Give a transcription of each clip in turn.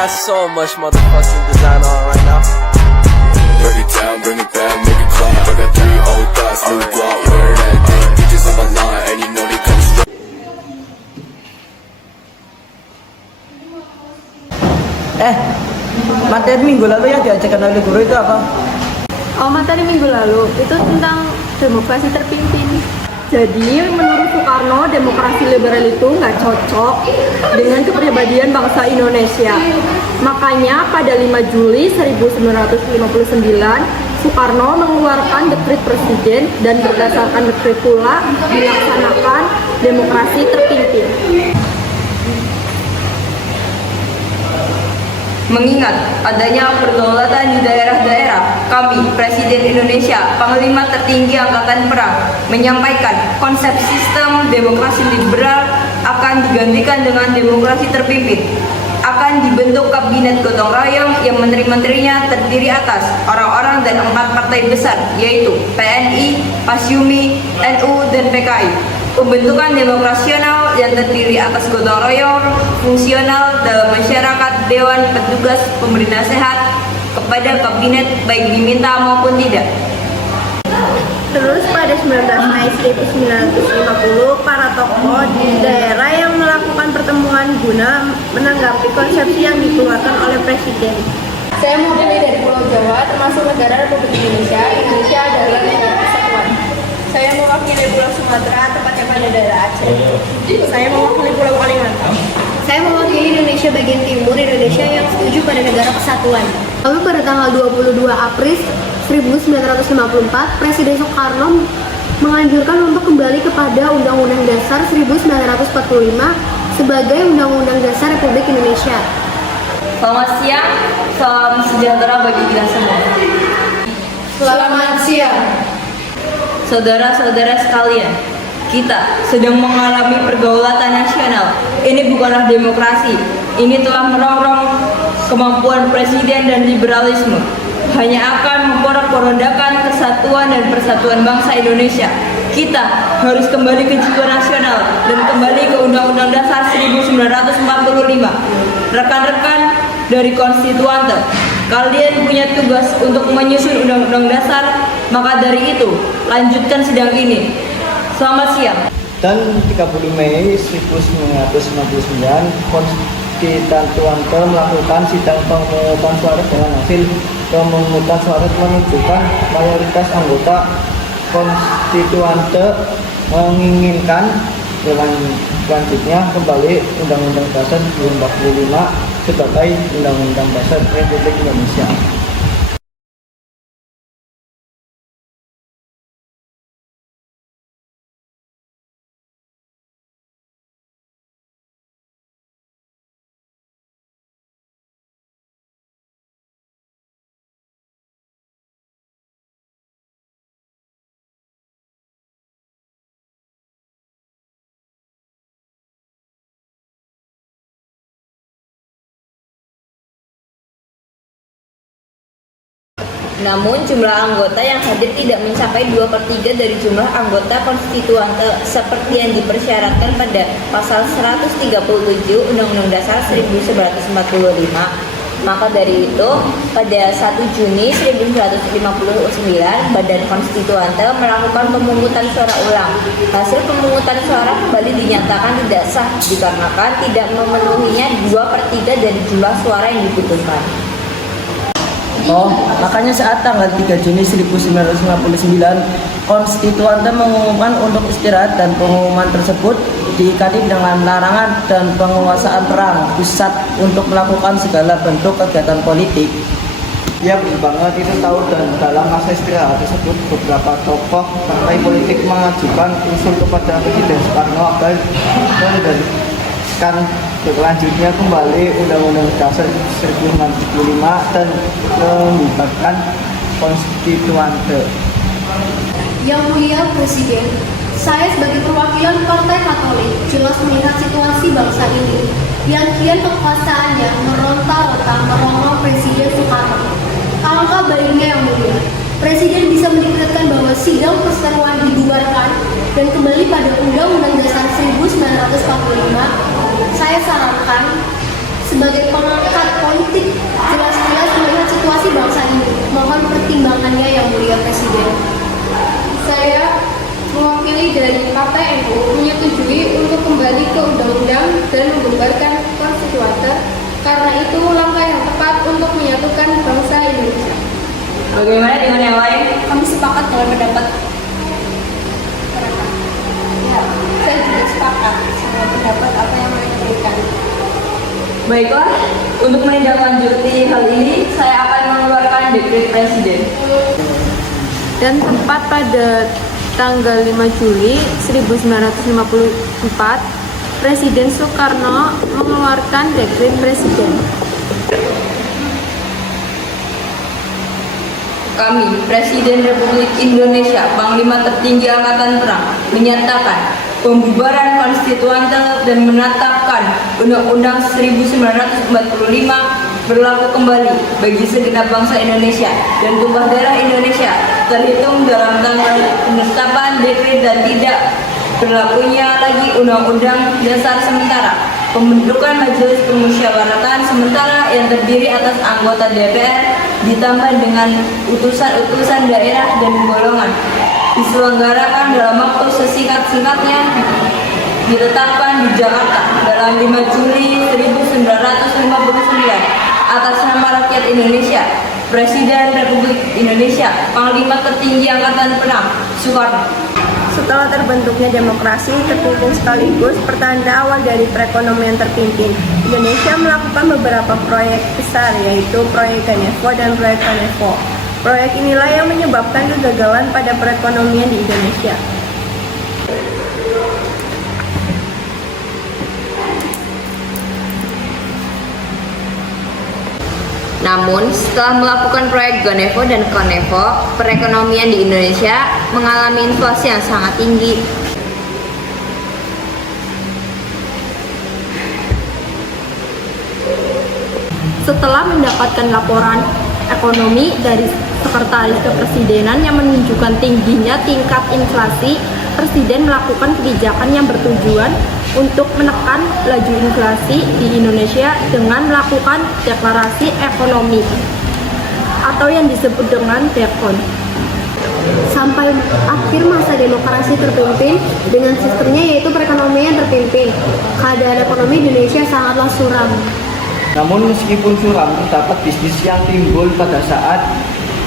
got so much motherfucking design on right now. Break it down, bring it back, make it clap. I got 3 old thoughts, new block, wear that thing. Bitches on my line, and you know they come straight. Materi minggu lalu yang diajarkan oleh guru itu apa? Oh, materi minggu lalu itu tentang demokrasi terpimpin. Jadi menurut Soekarno, demokrasi liberal itu nggak cocok dengan kepribadian bangsa Indonesia. Makanya pada 5 Juli 1959, Soekarno mengeluarkan dekret presiden dan berdasarkan dekret pula dilaksanakan demokrasi terpimpin. Mengingat adanya perdaulatan di daerah-daerah, kami, Presiden Indonesia, Panglima Tertinggi Angkatan Perang, menyampaikan konsep sistem demokrasi liberal akan digantikan dengan demokrasi terpimpin. Akan dibentuk kabinet gotong royong yang menteri-menterinya terdiri atas orang-orang dan 4 partai besar, yaitu PNI, PASYUMI, NU, dan PKI. Pembentukan demokrasional yang terdiri atas gotong royong fungsional dalam masyarakat, dewan petugas pemberi nasihat kepada kabinet baik diminta maupun tidak. Terus pada 19 Mei 1950, para tokoh di daerah yang melakukan pertemuan guna menanggapi konsepsi yang dikeluarkan oleh Presiden. Saya mewakili dari Pulau Jawa, termasuk negara Republik Indonesia. Indonesia adalah negara kesatuan. Saya mewakili Pulau Sumatera, tepatnya pada daerah Aceh. Saya mewakili Pulau Kalimantan. Saya mewakili Indonesia bagian timur, Indonesia yang setuju pada negara kesatuan. Lalu pada tanggal 22 April 1954, Presiden Soekarno menganjurkan untuk kembali kepada Undang-Undang Dasar 1945 sebagai Undang-Undang Dasar Republik Indonesia. Selamat siang, salam sejahtera bagi kita semua. Selamat siang. Saudara-saudara sekalian, kita sedang mengalami pergaulatan nasional. Ini bukanlah demokrasi. Ini telah merongrong kemampuan presiden dan liberalisme. Hanya akan memporak-porandakan kesatuan dan persatuan bangsa Indonesia. Kita harus kembali ke jiwa nasional dan kembali ke Undang-Undang Dasar 1945. Rekan-rekan dari konstituante, kalian punya tugas untuk menyusun Undang-Undang Dasar. Maka dari itu, lanjutkan sidang ini. Selamat siang. Dan 30 Mei 1999, konstituante melakukan sidang pemungutan suara dengan hasil pemungutan suara menunjukkan mayoritas anggota konstituante menginginkan dengan selanjutnya kembali Undang-Undang Dasar 1945 sebagai Undang-Undang Dasar Republik Indonesia. Namun jumlah anggota yang hadir tidak mencapai 2/3 dari jumlah anggota konstituante seperti yang dipersyaratkan pada pasal 137 Undang-Undang Dasar 1945. Maka dari itu, pada 1 Juni 1959, Badan Konstituante melakukan pemungutan suara ulang. Hasil pemungutan suara kembali dinyatakan tidak sah dikarenakan tidak memenuhinya 2/3 dari jumlah suara yang dibutuhkan. Makanya saat tanggal 3 Juni 1959, konstituante mengumumkan untuk istirahat dan pengumuman tersebut diikuti dengan larangan dan penguasaan perang pusat untuk melakukan segala bentuk kegiatan politik. Ya betul banget, itu tahu. Dan dalam masa istirahat tersebut beberapa tokoh partai politik mengajukan usul kepada Presiden Soekarno agar mendirikan berlanjutnya kembali Undang-Undang Dasar 1945 dan membubarkan konstituante. Yang mulia Presiden, saya sebagai perwakilan Partai Katolik jelas melihat situasi bangsa ini yang kian kekuasaannya meronta-ronta merongrong Presiden Soekarno. Alangkah baiknya yang mulia, Presiden bisa mendeklarasikan bahwa sidang perseteruan dibubarkan dan kembali pada Undang-Undang Dasar 1945. Saya sarankan sebagai pengangkat politik jelas-jelas melihat situasi bangsa ini. Mohon pertimbangannya yang mulia Presiden. Saya mewakili dari Partai NU menyetujui untuk kembali ke undang-undang dan menggembarkan konstituator karena itu langkah yang tepat untuk menyatukan bangsa Indonesia. Bagaimana dengan yang lain? Kami sepakat dengan pendapat mereka. Ya, saya juga sepakat sama pendapat apa yang mereka berikan. Baiklah, untuk menindaklanjuti hal ini, saya akan mengeluarkan dekret Presiden. Dan tepat pada tanggal 5 Juli 1954, Presiden Soekarno mengeluarkan dekret Presiden. Kami, Presiden Republik Indonesia, Panglima Tertinggi Angkatan Perang, menyatakan pembubaran konstituante dan menetapkan Undang-Undang 1945 berlaku kembali bagi segenap bangsa Indonesia dan tumpah darah Indonesia terhitung dalam tanggal penetapan dekret dan tidak berlakunya lagi Undang-Undang Dasar sementara. Pembentukan Majelis Permusyawaratan sementara yang terdiri atas anggota DPR ditambah dengan utusan-utusan daerah dan golongan diselenggarakan dalam waktu sesingkat-singkatnya ditetapkan di Jakarta dalam 5 Juli 1959 atas nama rakyat Indonesia. Presiden Republik Indonesia, Panglima Tertinggi Angkatan Perang, Soekarno. Setelah terbentuknya demokrasi terpimpin sekaligus pertanda awal dari perekonomian terpimpin, Indonesia melakukan beberapa proyek besar yaitu proyek Ganevo dan proyek Kanevo. Proyek inilah yang menyebabkan kegagalan pada perekonomian di Indonesia. Namun, setelah melakukan proyek Ganevo dan Kanevo, perekonomian di Indonesia mengalami inflasi yang sangat tinggi. Setelah mendapatkan laporan ekonomi dari Sekretaris Kepresidenan yang menunjukkan tingginya tingkat inflasi, Presiden melakukan kebijakan yang bertujuan untuk menekan laju inflasi di Indonesia dengan melakukan deklarasi ekonomi atau yang disebut dengan DEKON. Sampai akhir masa demokrasi terpimpin dengan sistemnya yaitu perekonomian terpimpin. Keadaan ekonomi Indonesia sangatlah suram. Namun meskipun suram, terdapat bisnis yang timbul pada saat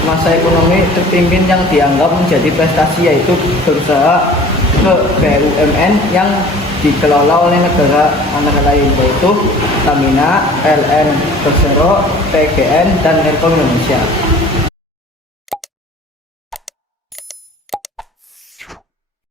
masa ekonomi terpimpin yang dianggap menjadi prestasi, yaitu berusaha ke BUMN yang dikelola oleh negara antara lain yaitu Pertamina, PLN Persero, PGN, dan Telkom Indonesia.